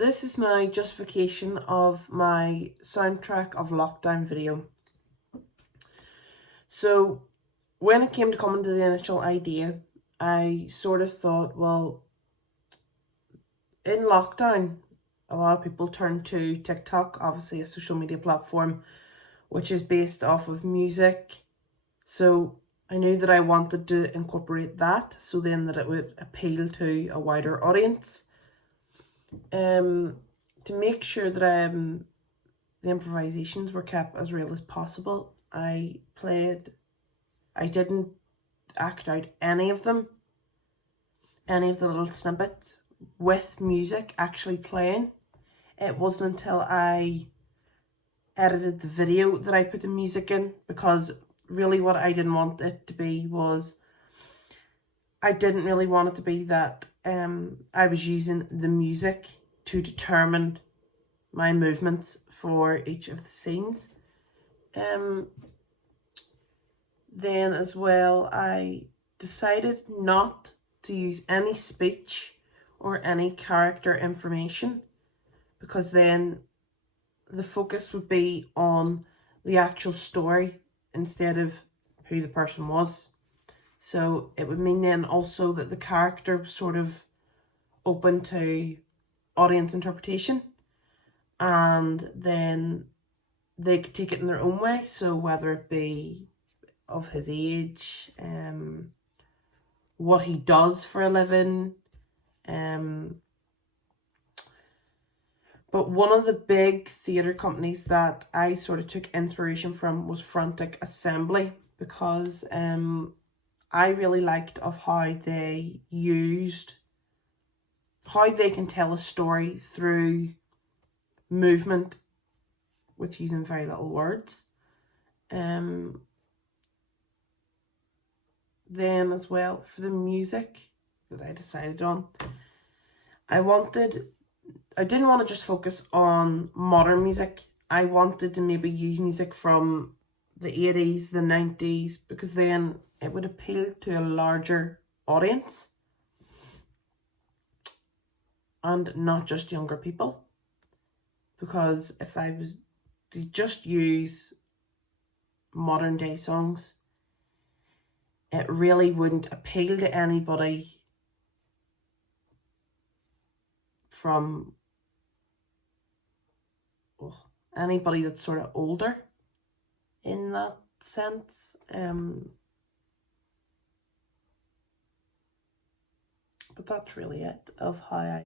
This is my justification of my soundtrack of lockdown video. So when it came to coming to the initial idea, I sort of thought, well, in lockdown, a lot of people turn to TikTok, obviously a social media platform, which is based off of music. So I knew that I wanted to incorporate that so then that it would appeal to a wider audience. To make sure that the improvisations were kept as real as possible, I didn't act out any of them, any of the little snippets with music actually playing. It wasn't until I edited the video that I put the music in, because really what I didn't want it to be was, I didn't really want it to be that I was using the music to determine my movements for each of the scenes. Then as well, I decided not to use any speech or any character information, because then the focus would be on the actual story instead of who the person was. So it would mean then also that the character was sort of open to audience interpretation, and then they could take it in their own way. So whether it be of his age, what he does for a living, but one of the big theatre companies that I sort of took inspiration from was Frantic Assembly, because I really liked of how they can tell a story through movement with using very little words. Then as well, for the music that I decided on, I didn't want to just focus on modern music. I wanted to maybe use music from the 80s, the 90s, because then it would appeal to a larger audience and not just younger people. Because if I was to just use modern day songs, it really wouldn't appeal to anybody from anybody that's sort of older in that sense. But that's really it of how I